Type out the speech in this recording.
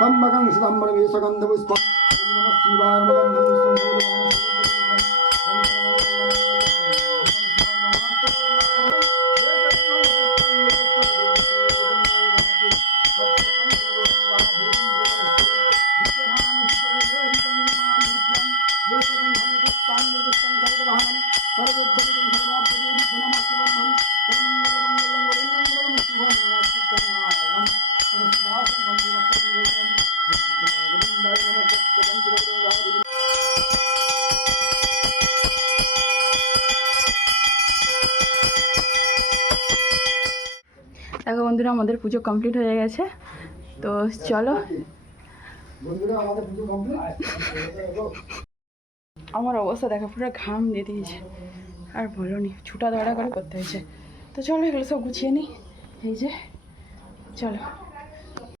तम्बकं सिदम्बरं वेशगन्धपुष्पं ॐ नमः शिवाय नमः गन्धं দেখো বন্ধুরা আমাদের পুজো কমপ্লিট হয়ে গেছে, তো চলো। আমার অবস্থা দেখো পুরো ঘাম দিয়ে দিয়েছে, আর বলো নি ছুটা দৌড়া করে করতে হয়েছে। তো চলো এগুলো সব গুছিয়ে নিই, এই যে চলো।